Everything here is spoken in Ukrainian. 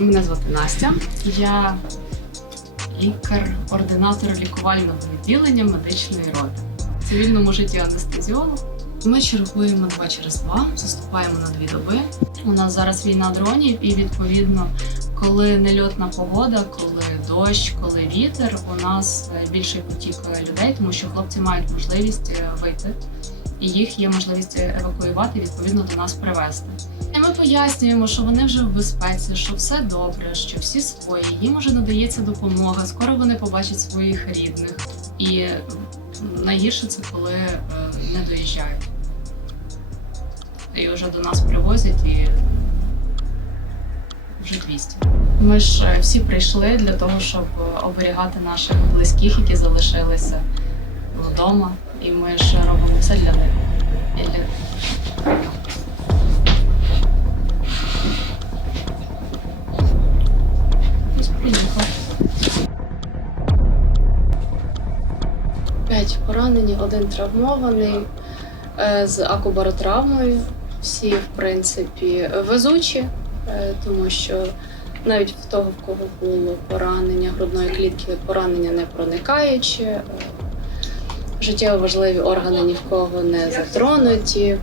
Мене звати Настя. Я лікар-ординатор лікувального відділення медичної роти. В цивільному житті анестезіолог. Ми чергуємо два через два, заступаємо на дві доби. У нас зараз війна дронів, і відповідно, коли нельотна погода, коли дощ, коли вітер, у нас е, більший потік людей, тому що хлопці мають можливість е, вийти, і їх є можливість евакуювати, відповідно до нас привезти. І ми пояснюємо, що вони вже в безпеці, що все добре, що всі свої, їм уже надається допомога, скоро вони побачать своїх рідних. І найгірше це коли е, не доїжджають. І вже до нас привозять і вже 200. Ми ж е, всі прийшли для того, щоб е, оберігати наших близьких, які залишилися вдома. І ми ж робимо все для них. П'ять поранені, один травмований е, з акубаротравмою. Всі, в принципі, везучі, е, тому що навіть в того, в кого було поранення грудної клітки, поранення не проникаюче. Життєво важливі органи ні в кого не затронуті.